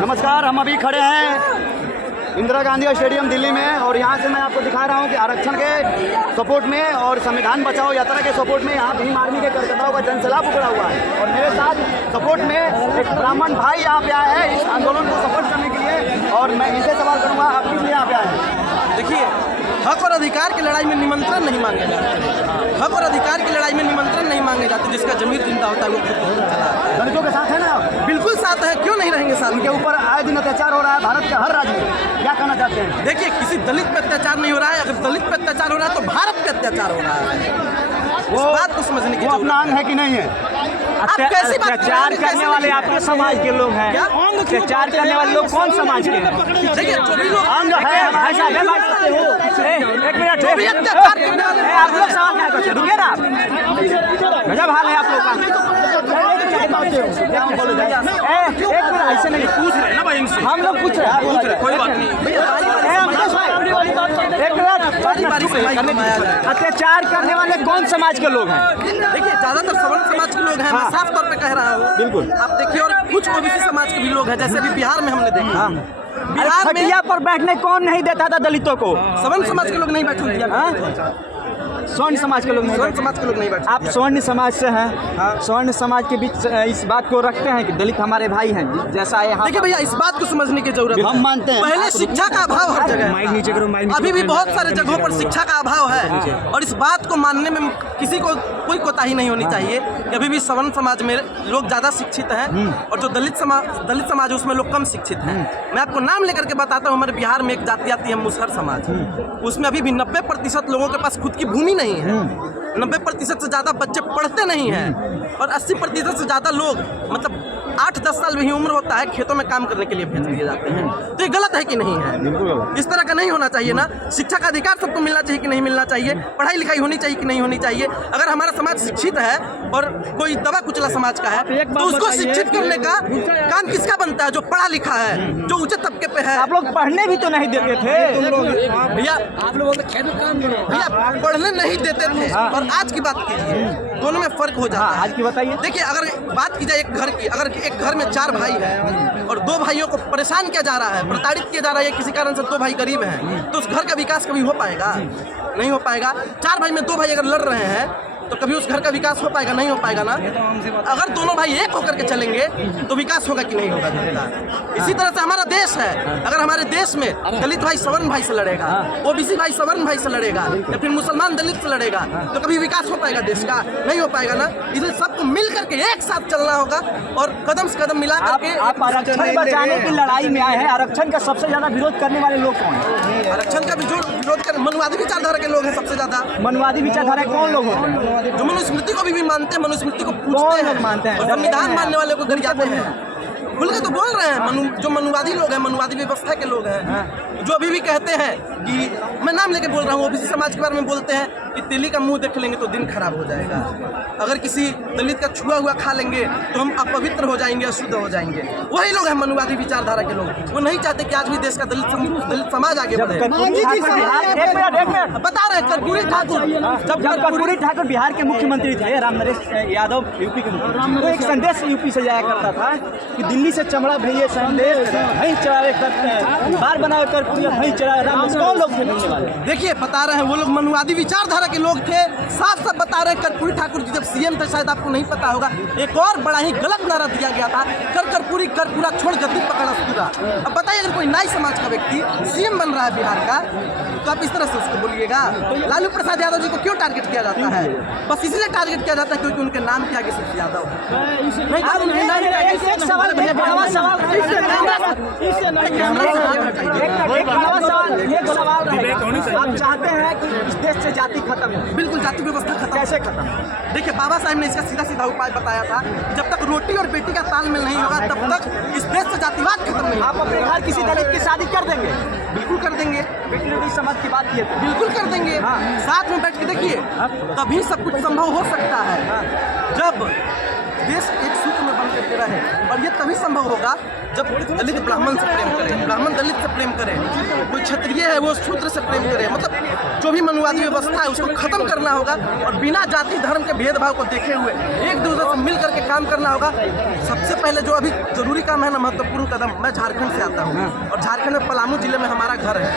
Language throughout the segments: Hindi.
नमस्कार, हम अभी खड़े हैं इंदिरा गांधी स्टेडियम दिल्ली में और यहाँ से मैं आपको दिखा रहा हूँ कि आरक्षण के सपोर्ट में और संविधान बचाओ यात्रा के सपोर्ट में यहाँ भीम आर्मी के कार्यकर्ताओं का जनसैलाब उखड़ा हुआ है। और मेरे साथ सपोर्ट में एक ब्राह्मण भाई यहाँ पे आए हैं इस आंदोलन को सपोर्ट करने के लिए, और मैं इनसे सवाल करूँगा आप किस लिए यहाँ पे आए हैं? देखिए, हक और अधिकार की लड़ाई में निमंत्रण नहीं मांगे जाते। हक और अधिकार की लड़ाई में निमंत्रण नहीं मांगे जाते। जिसका जमीर जिंदा होता है वो खुद चला आता है। दलितों के साथ है ना? बिल्कुल साथ है, क्यों नहीं रहेंगे साथ? उनके ऊपर आए दिन अत्याचार हो रहा है भारत के हर राज्य में, क्या कहना चाहते हैं? देखिए, किसी दलित पे अत्याचार नहीं हो रहा है। अगर दलित पे अत्याचार हो रहा है तो भारत पे अत्याचार हो रहा है। वो बात को समझने की अपना अंग है कि नहीं है? अत्याचार करने वाले आपके समाज के लोग हैं। अत्याचार करने वाले लोग कौन समाज के हैं? देखिए, जो भी लोग अंग है एक मिनट, जो भी अत्याचार करने वाले आप लोग सवाल क्या करते हैं? रुकिए ना, गजब हाल है आप लोग का। एक मिनट, ऐसे नहीं पूछ रहे ना भाई, हम लोग पूछ रहे हैं, कोई बात नहीं। एक मिनट, अत्याचार करने वाले कौन समाज के लोग हैं? देखिए, ज्यादातर सवर्ण समाज के लोग हैं। मैं साफ तौर पे कह रहा हूँ। बिल्कुल। आप देखिए, और कुछ ओबीसी समाज के भी लोग हैं, जैसे भी बिहार में हमने देखा। बिहार में खटिया पर बैठने कौन नहीं देता था दलितों को? सवर्ण समाज के लोग नहीं बैठने दिया। स्वर्ण समाज के लोग नहीं स्वर्ण समाज के लोग नहीं बैठते। आप स्वर्ण समाज से हैं, स्वर्ण समाज के बीच इस बात को रखते हैं कि दलित हमारे भाई हैं, जैसा यहाँ। देखिए भैया, इस बात को समझने की जरूरत है। हम मानते हैं पहले शिक्षा का अभाव हर जगह है। अभी भी बहुत सारे जगहों पर शिक्षा का अभाव है, और इस बात को मानने में किसी को कोई कोताही नहीं होनी चाहिए। अभी भी सवर्ण समाज में लोग ज्यादा शिक्षित हैं, और जो दलित समाज है उसमें लोग कम शिक्षित हैं। मैं आपको नाम लेकर के बताता हूँ। हमारे बिहार में एक जाति आती है मुसहर समाज, उसमें अभी भी 90% लोगों के पास खुद की भूमि नहीं है। 90% से ज्यादा बच्चे पढ़ते नहीं हैं, और 80% से ज्यादा लोग, मतलब 8-10 साल में ही उम्र होता है, खेतों में काम करने के लिए भेज दिए जाते हैं। तो ये गलत है कि नहीं है? इस तरह का नहीं होना चाहिए ना। शिक्षा का अधिकार सबको मिलना चाहिए कि नहीं मिलना चाहिए? पढ़ाई लिखाई होनी चाहिए कि नहीं होनी चाहिए? अगर हमारा समाज शिक्षित है और कोई दबा कुचला समाज का है, तो उसको शिक्षित करने का काम किसका बनता है? जो पढ़ा लिखा है, जो ऊंचे तबके पे है। आप लोग पढ़ने भी तो नहीं देते थे भैया। आप लोग भैया पढ़ने नहीं देते थे, और आज की बात कीजिए, दोनों में फर्क हो जाता है। आज की बताइए। देखिए, अगर बात की जाए एक घर की, अगर एक घर में 4 भाई हैं और 2 भाइयों को परेशान किया जा रहा है, प्रताड़ित किया जा रहा है, किसी कारण से 2 भाई गरीब हैं, तो उस घर का विकास कभी हो पाएगा? नहीं हो पाएगा। 4 भाई में 2 भाई अगर लड़ रहे हैं, तो कभी उस घर का विकास हो पाएगा? नहीं हो पाएगा ना। अगर दोनों भाई एक होकर के चलेंगे तो विकास होगा कि नहीं होगा? इसी तरह से हमारा देश है। अगर हमारे देश में दलित भाई सवर्ण भाई से लड़ेगा, ओबीसी भाई सवर्ण भाई से लड़ेगा, या फिर मुसलमान दलित से लड़ेगा, तो कभी विकास हो पाएगा देश का? नहीं हो पाएगा ना। इसलिए सबको मिल करके एक साथ चलना होगा, और कदम से कदम मिला करके। आप आरक्षण बचाने की लड़ाई में आए हैं। आरक्षण का सबसे ज्यादा विरोध करने वाले लोग कौन हैं? आरक्षण का विरोध कर मनुवादी विचारधारा के लोग हैं सबसे ज्यादा। मनुवादी विचारधारा कौन लोग हैं? जो मनुस्मृति को भी मानते हैं, मनुस्मृति को पूछते हैं, मानते हैं, संविधान मानने वाले को घर जाते हैं। खुल के तो बोल रहे हैं। जो मनुवादी लोग हैं, मनुवादी व्यवस्था के लोग हैं, जो अभी भी कहते हैं कि, मैं नाम लेके बोल रहा हूँ, ओबीसी समाज के बारे में बोलते हैं कि तेली का मुंह देख लेंगे तो दिन खराब हो जाएगा। अगर किसी दलित का छुआ हुआ खा लेंगे तो हम अपवित्र हो जाएंगे, अशुद्ध हो जाएंगे। वही लोग हैं मनुवादी विचारधारा के लोग। वो नहीं चाहते कि आज भी देश का दलित समाज आगे बढ़े। बता रहे कर्पूरी ठाकुर, जब कर्पूरी ठाकुर बिहार के मुख्यमंत्री थे, राम नरेश यादव यूपी के मुख्यमंत्री, तो एक संदेश यूपी से जाया करता था कि दिल्ली से चमड़ा भेजिए संदेश, वहीं चढ़ावे करते बार बनाए कर्पूरी, वहीं चढ़ावे। राम कौन लोग थे मिलने वाले? देखिए, बता रहे हैं, वो लोग मनुवादी विचारधारा के लोग थे। साफ साफ बता रहे हैं। कर्पूरी ठाकुर जी जब सीएम थे, शायद आपको नहीं पता होगा, एक और बड़ा ही गलत नारा दिया गया था, कर्पूरी कर्पूरा छोड़ गति पकड़ अस्तूरा। अब बताइए, अगर कोई नाई समाज का व्यक्ति सीएम बन रहा है बिहार का, तो आप इस तरह से उसको बोलिएगा? लालू प्रसाद यादव जी को क्यों टारगेट किया जाता है? बस इसलिए टारगेट किया जाता है क्योंकि उनके नाम के आगे सिर्फ यादव आप चाहते हैं कि इस देश से जाति खत्म हो? बिल्कुल, जाति व्यवस्था खत्म। कैसे खत्म? देखिए, बाबा साहब ने इसका सीधा सीधा उपाय बताया था। जब तक रोटी और बेटी का तालमेल नहीं होगा, तब तक इस देश से जातिवाद खत्म नहीं। आप अपने घर किसी दलित की शादी कर देंगे? बिल्कुल कर देंगे। बेटी समाज की बात किए तो बिल्कुल कर देंगे। साथ में बैठ के देखिए, तभी सब कुछ संभव हो सकता है, जब देश एक सूत्र में बन करके रहे। और ये तभी संभव होगा जब दलित ब्राह्मण से प्रेम करे, ब्राह्मण दलित से प्रेम करे, कोई क्षत्रिय है वो शूद्र से प्रेम करे, मतलब जो भी मनुवादी व्यवस्था है उसको खत्म करना होगा और बिना जाति धर्म के भेदभाव को देखे हुए एक दूसरे से मिल करके काम करना होगा। सबसे पहले जो अभी जरूरी काम है ना, महत्वपूर्ण कदम, मैं झारखंड से आता हूँ और झारखंड में पलामू जिले में हमारा घर है।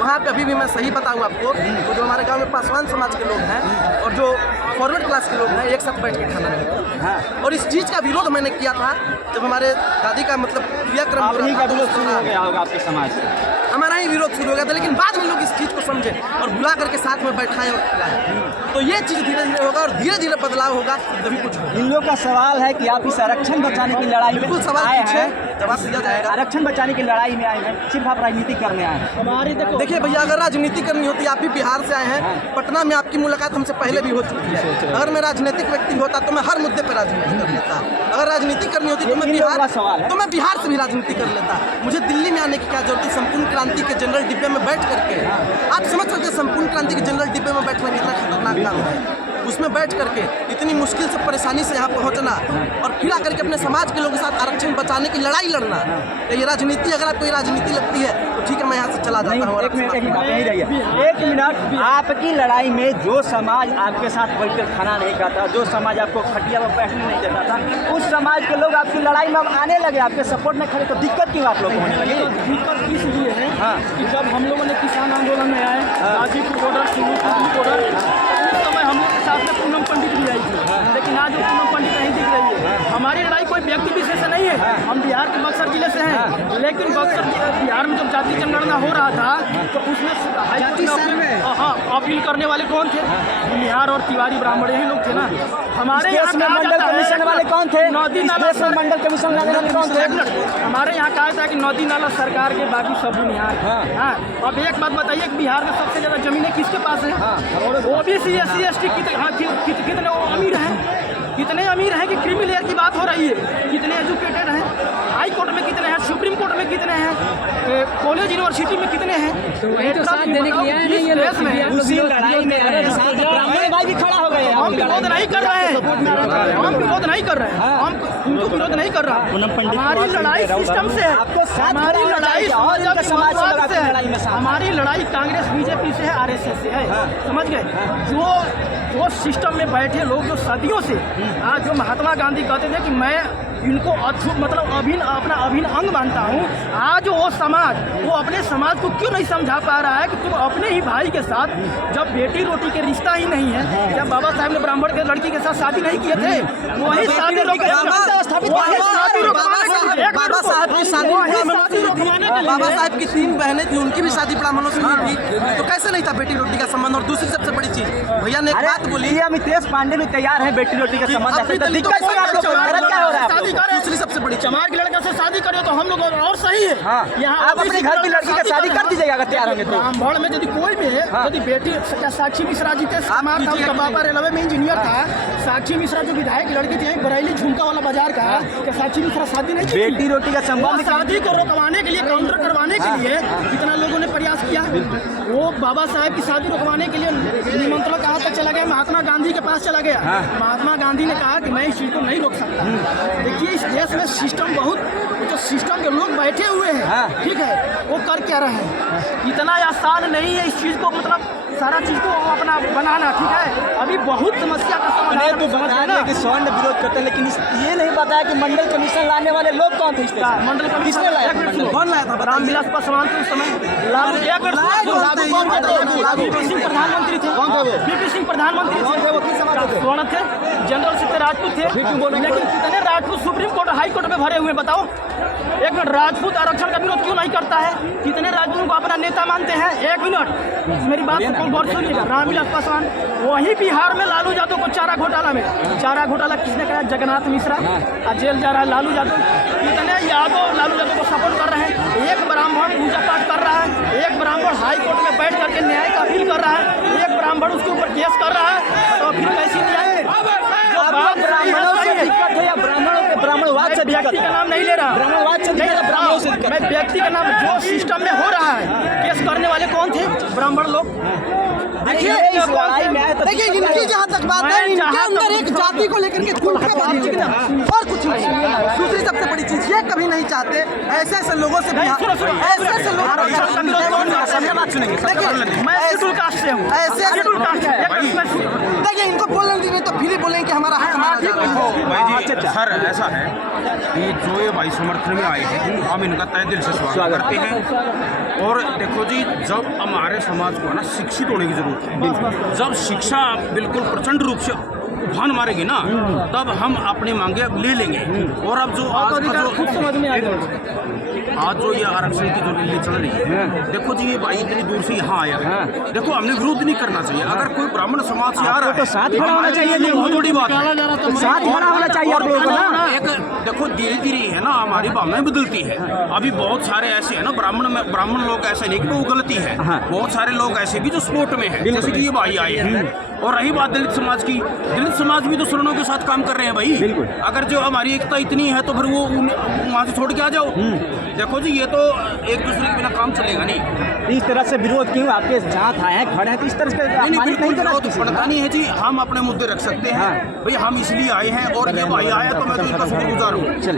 वहाँ पे अभी भी मैं सही बताऊँ आपको, तो जो हमारे गाँव में पासवान समाज के लोग हैं और जो फॉरवर्ड क्लास के लोग हैं एक साथ बैठ के खाना खाते। और इस चीज़ का विरोध मैंने किया था जब हमारे दादी का मतलब क्रियाक्रम हो रहा था, तो शुरू हो गया होगा आपके समाज से। हमारा ही विरोध शुरू हो गया था, लेकिन बाद में लोग इस चीज़ को समझे और बुला करके साथ में बैठाएं और खिलाएं। तो ये चीज़ धीरे धीरे होगा और धीरे धीरे बदलाव होगा, तभी कुछ होगा। इन लोगों का सवाल है कि आप इस आरक्षण बचाने की लड़ाई में बिल्कुल सवाल आए पूछे, हैं, जवाब दिया जाएगा। आरक्षण बचाने की लड़ाई में आए हैं, सिर्फ आप राजनीति करने आए हैं। हमारी देखिए भैया, अगर राजनीति करनी होती, आप भी बिहार से आए हैं, पटना में आपकी मुलाकात हमसे पहले भी हो चुकी है। अगर मैं राजनीतिक व्यक्ति होता तो मैं हर मुद्दे पर राजनीति कर लेता। अगर राजनीति करनी होती तो मैं बिहार से भी राजनीति कर लेता। मुझे दिल्ली में आने की क्या जरूरत है? संपूर्ण क्रांति के जनरल डिब्बे में बैठ करके आप समझ सकते हैं, संपूर्ण क्रांति के जनरल डिब्बे में बैठना कितना खतरनाक काम है। उसमें बैठ करके इतनी मुश्किल से परेशानी से यहाँ पहुँचना और फिर आकर के अपने समाज के लोगों के साथ आरक्षण बचाने की लड़ाई लड़ना, ये राजनीति, अगर आपको ये राजनीति लगती है तो ठीक है, मैं यहाँ से चला जाता हूँ। एक मिनट, आपकी लड़ाई में जो समाज आपके साथ बैठकर खाना नहीं खाता, जो समाज आपको खटिया में बैठने नहीं देता था, उस समाज के लोग आपकी लड़ाई में अब आने लगे, आपके सपोर्ट में खड़े, तो दिक्कत क्यों आप लोग को होने लगी? दिक्कत इसलिए है कि जब हम लोगों ने किसान आंदोलन में आए, गाजीपुर बॉर्डर, सिंगुर बॉर्डर, उस समय हम लोग के साथ में पूनम पंडित भी आई थी, लेकिन आज वो पूनम पंडित नहीं दिख रही है। हमारी लड़ाई कोई व्यक्ति विशेष से नहीं है, हम बिहार के बक्सर जिले से हैं, लेकिन बिहार में जब जाति जनगणना हो रहा था तो उसमें अपील करने वाले कौन थे? बिहार और तिवारी ब्राह्मण यही लोग थे ना। हमारे यहाँ मंडल कमीशन वाले कौन थे? नदी नाला मंडल कमीशन वाले कौन थे? हमारे यहाँ कहा था कि नदी नाला सरकार के, बाकी सब बिहार। हाँ, अब एक बात बताइए कि बिहार में सबसे ज़्यादा जमीनें किसके पास हैं? ओबीसी, एससी, एसटी, कितने अमीर हैं? कितने अमीर हैं कि क्रीमी लेयर की बात हो रही है? कितने एजुकेटेड हैं? हाई कोर्ट में कितने हैं? सुप्रीम कोर्ट में कितने हैं? कॉलेज यूनिवर्सिटी में कितने हैं? तो साथ देने के लिए आए नहीं, ये देश में उसी लड़ाई में ब्राह्मण भाई भी खड़ा हो गए। हम विरोध नहीं कर रहे हैं, हम विरोध नहीं कर रहे हैं, हम उनको विरोध नहीं कर रहा। हमारी लड़ाई सिस्टम से है, हमारी लड़ाई समाज से है, हमारी लड़ाई कांग्रेस बीजेपी से है, आरएसएस से है, समझ गए? जो सिस्टम में बैठे लोग जो सदियों से, आज जो महात्मा गांधी कहते थे कि मैं इनको मतलब अपना अभिन्न अंग मानता हूँ, आज वो समाज, वो अपने समाज को क्यों नहीं समझा पा रहा है कि तुम अपने ही भाई के साथ, जब बेटी रोटी के रिश्ता ही नहीं है, जब बाबा साहब ने ब्राह्मण के लड़की के साथ शादी नहीं किए थे, वही शादी बाबा साहब की शादी बाबा साहब की 3 बहनें थी, उनकी भी शादी ब्राह्मणों से हुई थी, तो कैसे नहीं था बेटी रोटी का संबंध? और दूसरी सबसे बड़ी चीज भैया ने एक बात बोली, अमितेश पांडे भी तैयार है बेटी रोटी का संबंध, दूसरी सबसे बड़ी चमार के लड़का से शादी करे तो हम लोग और सही है। यहाँ आप अपने घर की लड़की का शादी कर दीजिएगा अगर तैयार होंगे तो। ब्राह्मण में यदि कोई भी है, यदि बेटी साक्षी मिश्रा जी थे, बाबा रेलवे में इंजीनियर था, साक्षी मिश्रा जो विधायक लड़की थी बरेली झुमका वाला बाजार का, क्या साक्षी मिश्रा शादी नहीं की? बेटी रोटी का संबंध, शादी को रोकवाने के लिए, काउंटर करवाने के लिए कितना लोगों ने प्रयास किया। वो बाबा साहब की शादी रोकवाने के लिए निमंत्रण कहाँ तक चला गया? महात्मा गांधी के पास चला गया। महात्मा गांधी ने कहा कि मैं इस चीज को नहीं रोक सकता। देखिए इस देश में सिस्टम बहुत, जो सिस्टम के लोग बैठे हुए हैं, ठीक है, वो कर क्या रहे हैं? इतना आसान नहीं है इस चीज़ को, मतलब सारा चीज़ को अपना बनाना, ठीक है? अभी बहुत समस्या का समाधान तो स्वर्ण विरोध करते हैं, लेकिन ये नहीं बताया कि मंडल कमीशन लाने वाले लोग कौन थे? मंडल कमीशन लाया, कौन लाया था? रामविलास पासवान थे उस समय, वीपी सिंह प्रधानमंत्री थे, वीपी सिंह प्रधानमंत्री थे, वो किस समाज के? स्वर्ण थे, जनरल सिद्ध राजपूत थे, लेकिन कितने Rajput supreme court, high court में भरे हुए, बताओ? एक मिनट, राजपूत आरक्षण का विरोध क्यों नहीं करता है? कितने राजपूतों को अपना नेता मानते हैं? एक मिनट, मेरी बात को गौर सुनिएगा। रामविलास पासवान, वहीं बिहार में लालू यादव को चारा घोटाला में, चारा घोटाला किसने कहा? जगन्नाथ मिश्रा, आज जेल जा रहा है लालू यादव। कितने यादव लालू यादव को सपोर्ट कर रहे हैं? एक ब्राह्मण पूजा पाठ कर रहा है, एक ब्राह्मण हाई कोर्ट में बैठ करके न्याय का अपील कर रहा है, एक ब्राह्मण उसके ऊपर केस कर रहा है, तो फिर कैसी न्याय? ब्राह्मणों से दिक्कत है या ब्राह्मणों के ब्राह्मणवाद से? व्यक्ति का नाम नहीं ले रहा, ब्राह्मणवाद से, मैं व्यक्ति का नाम, जो सिस्टम में हो रहा रहा है। केस करने वाले कौन थे? ब्राह्मण लोग। देखिए इस लड़ाई में देखिए इनकी जहाँ तक बात है, इनके अंदर एक जाति को लेकर के धूलबाजी है और कुछ नहीं। दूसरी सबसे बड़ी चीज ये कभी नहीं चाहते ऐसे ऐसे लोगों से ऐसे ऐसे लोग देखिए इनको बोलने नहीं तो फिर बोलेंगे कि हमारा हक हमारा भाई जी सर ऐसा है कि जो ये भाई समर्थन में आए हैं हम इनका तहे दिल से स्वागत करते हैं। और देखो जी जब हमारे समाज को ना शिक्षित होने की जरूरत है, जब शिक्षा बिल्कुल प्रचंड रूप से उफान मारेगी ना तब हम अपनी मांगे अब ले लेंगे। और अब जो आज का जो आज जो ये आरक्षण की जो रैली चल रही है, देखो जी ये भाई इतनी दूर से यहाँ आया है, देखो हमने विरोध नहीं करना चाहिए। अगर कोई ब्राह्मण समाज से आ रहा है तो साथ खड़ा होना चाहिए, बहुत बड़ी बात है। साथ खड़ा होना चाहिए आप लोगों को ना। एक देखो धीरे धीरे है ना हमारी भावनाएं बदलती है। अभी बहुत सारे ऐसे है ना ब्राह्मण लोग ऐसे नहीं कि वो गलती है, बहुत सारे लोग ऐसे भी जो सपोर्ट में है, जैसे कि ये भाई आए हैं। और रही बात दलित समाज की, दलित समाज भी तो शरणों के साथ काम कर रहे हैं भाई। अगर जो हमारी एकता इतनी है तो फिर वो वहाँ से छोड़ के आ जाओ। देखो जी ये तो एक दूसरे के बिना काम चलेगा नहीं। इस तरह से विरोध क्यों आपके साथ आए हैं खड़े हैं तो इस तरह से नहीं पड़ता नहीं है जी। हम अपने मुद्दे रख सकते हैं भाई, हम इसलिए आए हैं और ये भाई आया तो मैं तो इनका शुक्रगुजार हूँ।